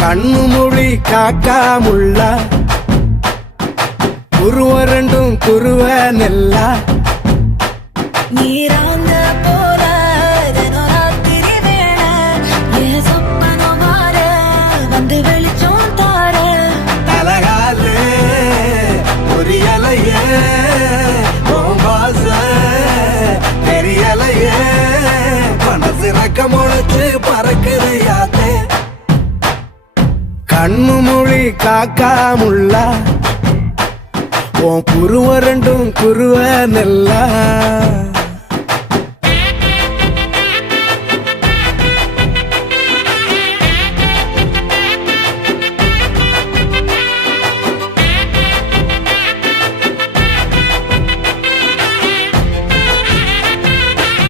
கண்ணு மொழி காக்காமுள்ள குருவரண்டும் குருவ நெல்லா நீராங்க போல ராத்திரி வேள என் சொப்பனம் மாற வந்து வெளிச்சம் தார தலகாலே புரியலையே பாச தெரியலையே மனசு ரக்க முளைச்சு பறக்குது யாத்தே கண்ணு மொழி காக்காமுள்ள உன் குருவரண்டும் குருவ நெல்லா